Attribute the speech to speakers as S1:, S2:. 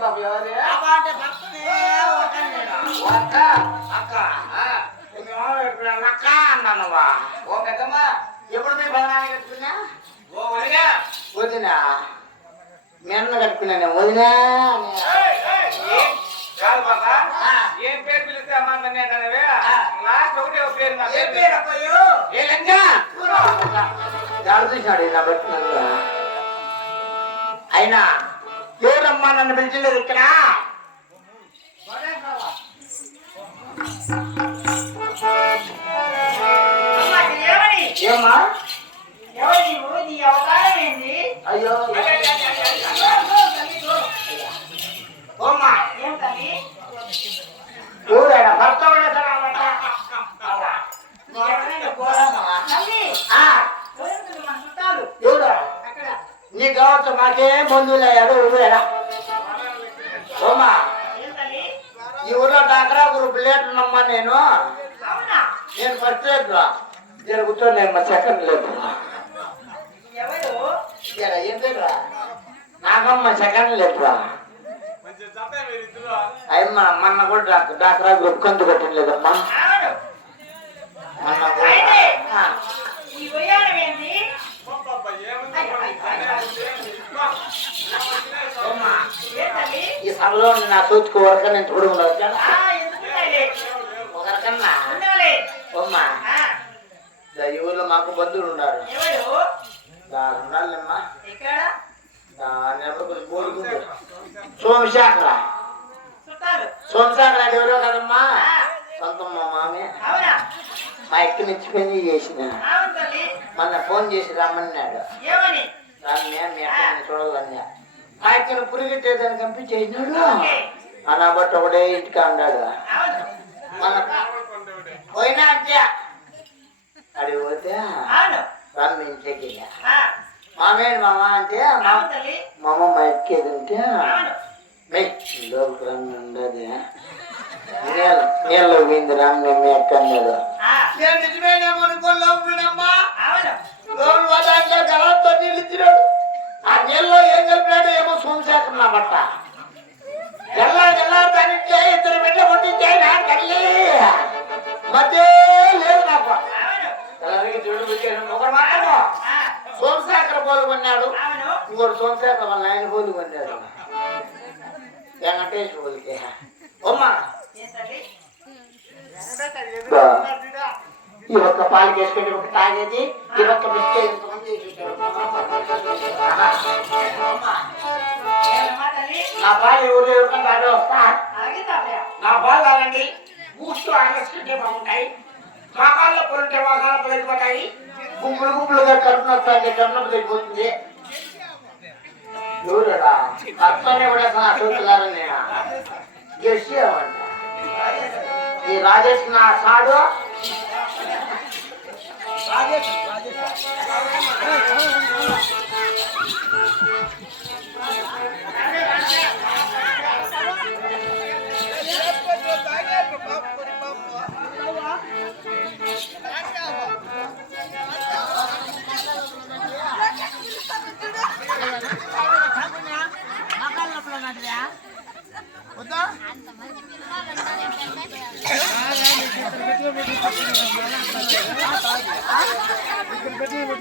S1: బాబు ఎవరు అక్క అక్క అక్క అన్నానువా. ఓ పెద్దమ్మ
S2: ఎప్పుడు మీ భవనాన్ని కట్టుకున్నా?
S1: ఓ వదినా.
S2: వదినా మెన్న కట్టుకున్నాను వదినా
S1: కాదు బాబా ఏం పేరు పిలిస్తే అమ్మ
S2: అన్నానవే
S1: నాకు ఒకటే ఒక పేరు నా
S2: అయినా ఎవరమ్మా నన్ను పిలిచలేదు ఇక్కడ.
S3: అమ్మా?
S2: ఏమా? అయ్యో. భర్త.
S3: నీ
S2: కావచ్చు మాకేం బంధువులు అయ్యాడు ఊరేడా?
S3: తల్లి?
S2: ఈ ఊర్లో డాక్రా గ్రూప్ లేట్ నేను? నేను ఫస్ట్ లేదు జరుగుతో నేను మా సెకండ్ లేదు ఏం లేదురా నాకమ్మ సెకండ్ లేదురా అయ్యమ్మ మొన్న కూడా డాక్ డాక్రా గ్రూప్ కంతు కట్టలేదమ్మా
S3: అవును.
S2: మొన్న కూడా.
S3: అయితే
S2: ఆ,
S3: ఈ ఉయ్యాలం ఏంది?
S1: ఏముంది
S2: ఓమ్మా,
S3: ఏం తల్లి?
S2: ఉండి నా సూచుకు వరక నేను చూడకుండా వచ్చాను
S3: ఆ,
S2: దా ఈ మాకు బంధువులు ఉన్నారు. ఉండాలమ్మా సోమశాఖరా. సోమశాఖర ఎవరో కదమ్మా? సొంతం మా మామే? మా ఎక్కి నుంచి పెళ్ళి చేసిన. మొన్న ఫోన్ చేసి రమ్మన్నాడు? రామ్య మీ అక్కని చూడాలన్నా ఎక్కను పురిగెట్టేదాన్ని పంపించేసినాడు. అలా బట్టి ఒకటే ఇంటికి అన్నాడు. పోయినా అంతే. అడిగి పోతే
S3: అవును.
S2: రమ్మి ఇంటికి
S3: ఆ,
S2: మామేడు మామ అంటే మా
S3: అవును తల్లి.
S2: మా అమ్మ మా ఎక్కేదంటే
S3: అవును.
S2: లోపల రమ్మి ఉండదు. నీళ్ళ నీళ్ళు పోయింది రమ్మి మీ ఎక్క అన్నాడు.
S3: ఆ,
S2: నేను నిజమేనేమో అనుకోని లోపలమ్మా
S3: అవును.
S2: లోపల పదాంట్లో గలంతో నీళ్ళు ఇచ్చినాడు ఆ నీళ్ళలో ఏం సోమశాఖం బట్ట ఎల్లా ఎల్లా తనిచ్చే ఇద్దరు బిడ్డ కొట్టించే నా తల్లి మధ్య లేదు నాకు. తెల్లరికి చూడు ఒకరు సోమశాఖర పోలు కొన్నాడు. ఇంకోటి సోమశాఖర వాళ్ళ ఆయన పోలు కొన్నాడు పోలికి అమ్మా
S3: తల్లి?
S2: ఈ ఒక్క పాలు చేసుకొని ఒక తాగేది ఈ ఒక్క బిస్కెట్? నా బాల్ ఎవరు ఎవరికో దాడి వస్తా. నా బాల్ కాదండి బూస్ట్ ఆగస్టే బాగుంటాయి. మోకాళ్ళ పొలంటే మోకాళ్ళ పొలైపోతాయి గుంపులు గుంపులుగా కడుపు వస్తాయి కడుపు తగ్గిపోతుంది ఎవరుడా కడుపునే కూడా అసలు నేను గెస్ట్ చేయమంట ఈ రాజేష్ నా సాడు. రాజేష్ రాజేష్. వద్దా? పెట్టుకో.